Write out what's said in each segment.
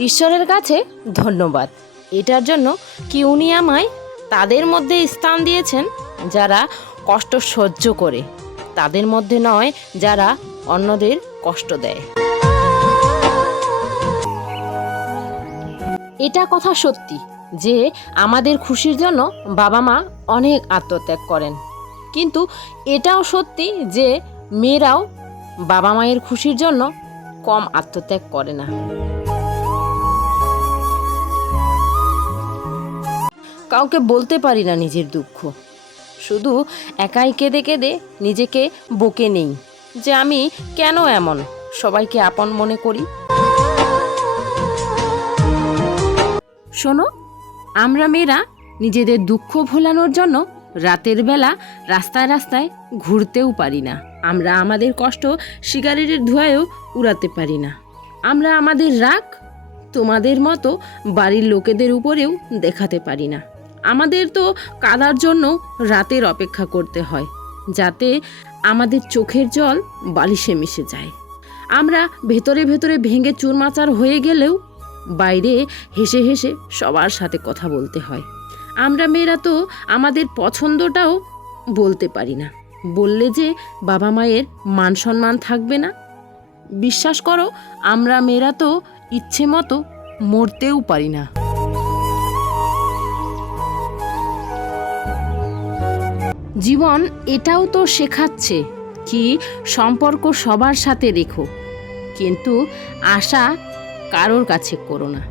ঈশ্বরের কাছে ধন্যবাদ। এটার জন্য কি উনি আমায় তাদের মধ্যে স্থান দিয়েছেন? যারা কষ্ট সহ্য করে, তাদের মধ্যে নয়, যারা অন্যদের কষ্ট দেয়। এটা কথা সত্যি যে আমাদের খুশির জন্য বাবা মা অনেক আত্মত্যাগ করেন। কিন্তু এটাও সত্যি যে মেয়েরাও বাবা মায়ের খুশির জন্য কম আত্মত্যাগ করে না। কাউকে বলতে পারি না নিজের দুঃখ। শুধু একাই কেঁদে কেঁদে নিজেকে বকে নেই যে আমি কেন এমন? সবাইকে আপন মনে করি। শোনো, আমরা মেয়েরা নিজেদের দুঃখ ভোলানোর জন্য রাতের বেলা রাস্তায় রাস্তায় ঘুরতেও পারি না। আমরা আমাদের কষ্ট সিগারেটের ধোঁয়ায়ও উড়াতে পারি না। আমরা আমাদের রাগ তোমাদের মতো বাড়ির লোকেদের উপরেও দেখাতে পারি না। আমাদের তো কাদার জন্য রাতের অপেক্ষা করতে হয়, যাতে আমাদের চোখের জল বালিশে মিশে যায়। আমরা ভেতরে ভেতরে ভেঙে চুরমাচার হয়ে গেলেও বাইরে হেসে হেসে সবার সাথে কথা বলতে হয়। আমরা মেয়েরা তো আমাদের পছন্দটাও বলতে পারি না। বললে যে বাবা মায়ের মান সম্মান থাকবে না। বিশ্বাস করো, আমরা মেয়েরা তো ইচ্ছে মতো মরতেও পারি না। জীবন এটাও তো শেখাচ্ছে কি সম্পর্ক সবার সাথে রেখো। কিন্তু আশা কারোর কাছে করো না।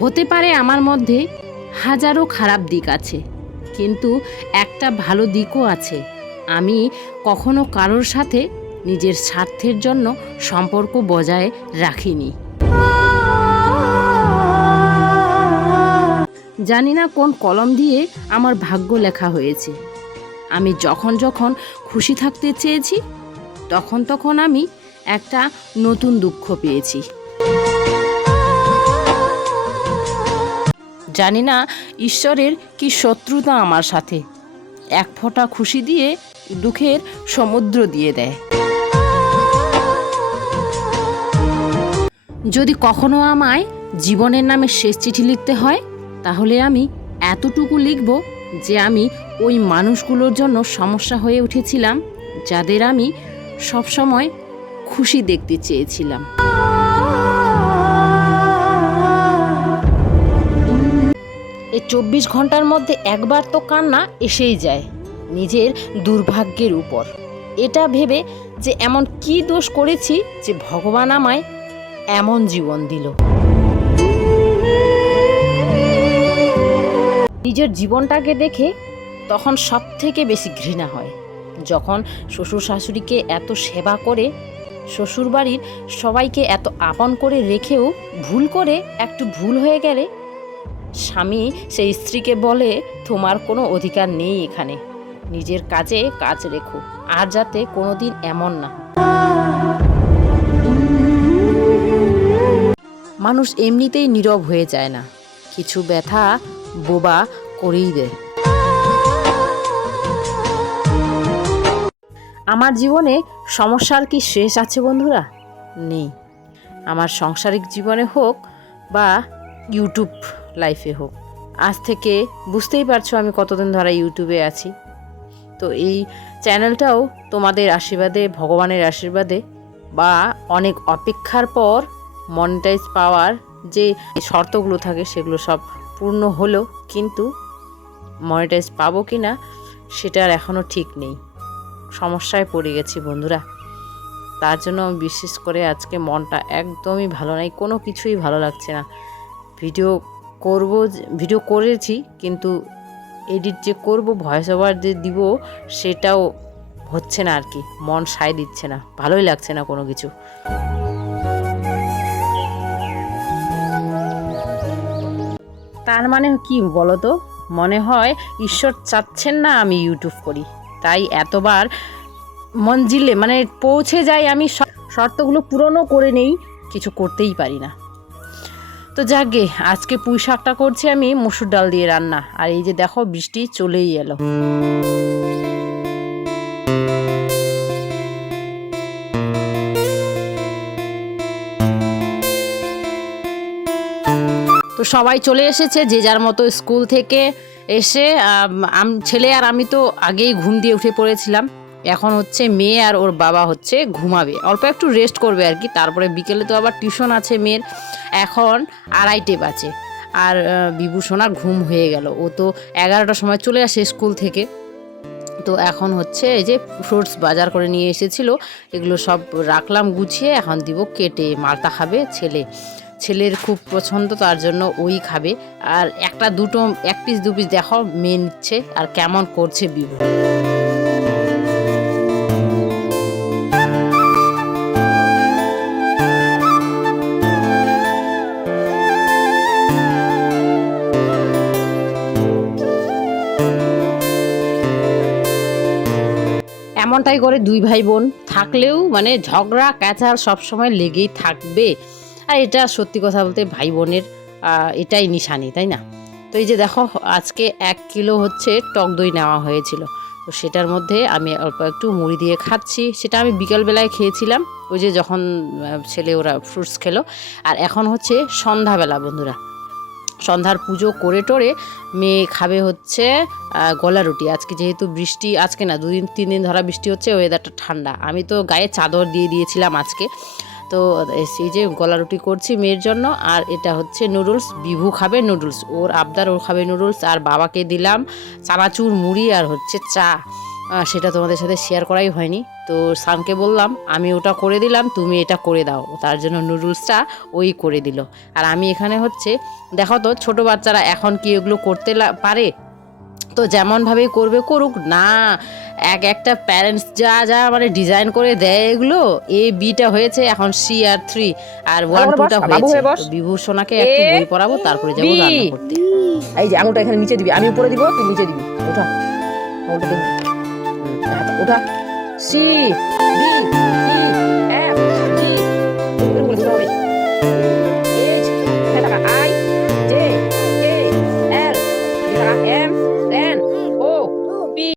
হতে পারে আমার মধ্যে হাজারো খারাপ দিক আছে, কিন্তু একটা ভালো দিকও আছে। আমি কখনো কারোর সাথে নিজের স্বার্থের জন্য সম্পর্ক বজায় রাখিনি। জানি না কোন কলম দিয়ে আমার ভাগ্য লেখা হয়েছে। আমি যখন যখন খুশি থাকতে চেয়েছি, তখন তখন আমি একটা নতুন দুঃখ পেয়েছি। জানি না ঈশ্বরের কি শত্রুতা আমার সাথে। এক ফোঁটা খুশি দিয়ে দুঃখের সমুদ্র দিয়ে দেয়। যদি কখনো আমায় জীবনের নামে শেষ চিঠি লিখতে হয় তাহলে আমি এতটুকু লিখব যে আমি ওই মানুষগুলোর জন্য সমস্যা হয়ে উঠেছিলাম, যাদের আমি সবসময় খুশি দেখতে চেয়েছিলাম। এই চব্বিশ ঘণ্টার মধ্যে একবার তো কান্না এসেই যায় নিজের দুর্ভাগ্যের উপর। এটা ভেবে যে এমন কি দোষ করেছি যে ভগবান আমায় এমন জীবন দিল। নিজের জীবনটাকে দেখে তখন সব থেকে বেশি ঘৃণা হয়। যখন শ্বশুর শাশুড়িকে এত সেবা করে শ্বশুরবাড়ির সবাইকে এত আপন করে রেখেও ভুল করে একটু ভুল হয়ে গেলে, স্বামী সেই স্ত্রীকে বলে, তোমার কোনো অধিকার নেই এখানে। নিজের কাজে কাজ রেখো। আর যাতে কোনোদিন এমন না মানুষ এমনিতেই নীরব হয়ে যায় না। কিছু ব্যথা বোবা করেই দেয় আমার জীবনে সমস্যার কি শেষ আছে বন্ধুরা? নেই। আমার সাংসারিক জীবনে হোক বা ইউটিউব লাইফে হোক, আজ থেকে বুঝতেই পারছ আমি কতদিন ধরে ইউটিউবে আছি। তো এই চ্যানেলটাও তোমাদের আশীর্বাদে, ভগবানের আশীর্বাদে বা অনেক অপেক্ষার পর মনিটাইজ পাওয়ার যে শর্তগুলো থাকে সেগুলো সব পূর্ণ হলো, কিন্তু মনিটাইজ পাবো কি না সেটার এখনও ঠিক নেই। সমস্যায় পড়ে গেছি বন্ধুরা। তার জন্য আমি বিশেষ করে আজকে মনটা একদমই ভালো নাই, কোনো কিছুই ভালো লাগছে না। ভিডিও করব ভিডিও করেছি, কিন্তু এডিট যে করব ভয়েস ওভার যে দিব, সেটাও হচ্ছে না আর কি। মন সায় দিচ্ছে না, ভালোই লাগছে না কোনো কিছু। তার মানে কি বলো তো মনে হয় ঈশ্বর চাচ্ছেন না আমি ইউটিউব করি। তাই এতবার মঞ্জিলে মানে পৌঁছে যাই আমি শর্তগুলো পূরণও করে নেই, কিছু করতেই পারি না। তো যাকে, আজকে পুঁই শাকটা করছি আমি, মসুর ডাল দিয়ে রান্না। আর এই যে দেখো, বৃষ্টি চলেই এলো। সবাই চলে এসেছে, যে যার মতো স্কুল থেকে এসে ছেলে আর আমি তো আগেই ঘুম দিয়ে উঠে পড়েছিলাম। এখন হচ্ছে মেয়ে আর ওর বাবা হচ্ছে ঘুমাবে। অল্প একটু রেস্ট করবে আর কি, তারপরে বিকেলে তো আবার টিউশন আছে মেয়ের। এখন আড়াইটে বাজে। আর বিভূষণার ঘুম হয়ে গেল। ও তো এগারোটার সময় চলে আসে স্কুল থেকে। তো এখন হচ্ছে এই যে ফ্রুটস বাজার করে নিয়ে এসেছিল, এগুলো সব রাখলাম, গুছিয়ে এখন দিব কেটে, মালটা খাবে ছেলে। ছেলের খুব পছন্দ, তার জন্য ওই খাবে। আর একটা দুটো, এক পিস দু পিস দেখো, মেয়ে নিচ্ছে আর কেমন করছে বিভু। এমনটাই করে দুই ভাই বোন। থাকলেও মানে ঝগড়া ক্যাচার সবসময় লেগেই থাকবে। আর এটা সত্যি কথা বলতে ভাই বোনের এটাই নিশানি, তাই না? তো এই যে দেখো, আজকে এক কিলো হচ্ছে টক দই নেওয়া হয়েছিল। তো সেটার মধ্যে আমি অল্প একটু মুড়ি দিয়ে খাচ্ছি। সেটা আমি বিকালবেলায় খেয়েছিলাম। ওই যে যখন ছেলে ওরা ফ্রুটস খেলো। আর এখন হচ্ছে সন্ধ্যাবেলা, বন্ধুরা। সন্ধ্যার পুজো করে টোরে মেয়ে খাবে হচ্ছে গলা রুটি। আজকে যেহেতু বৃষ্টি, আজকে না, দুদিন, তিন দিন ধরা বৃষ্টি হচ্ছে ওয়েদারটা ঠান্ডা। আমি তো গায়ে চাদর দিয়ে দিয়েছিলাম আজকে। তো এই যে গলা রুটি করছি মেয়ের জন্য, আর এটা হচ্ছে নুডলস। বিভু খাবে নুডলস, ওর আবদার, ওর খাবে নুডলস, আর বাবাকে দিলাম চানাচুর মুড়ি আর হচ্ছে চা। সেটা তোমাদের সাথে শেয়ার করাই হয়নি। তো সামকে বললাম, আমি ওটা করে দিলাম, তুমি এটা করে দাও। তার জন্য নুডলসটা ওই করে দিল। আর আমি এখানে হচ্ছে, দেখো তো, ছোটো বাচ্চারা এখন কি এগুলো করতে পারে? তো যেমনভাবেই করবে করুক না এক একটা প্যারেন্টস যা যা মানে ডিজাইন করে দেয় এগুলো এ বিটা হয়েছে এখন সি আর থ্রি আর ওয়ান টুটা হয়েছে। বিভূষণাকে একটু বই পড়াবো তারপরে যাব রান্না করতে। এই যে আঙুলটা এখানে নিচে দিবি আমি উপরে দিব তুই নিচে দিবি ওঠা। ওঠা। C D E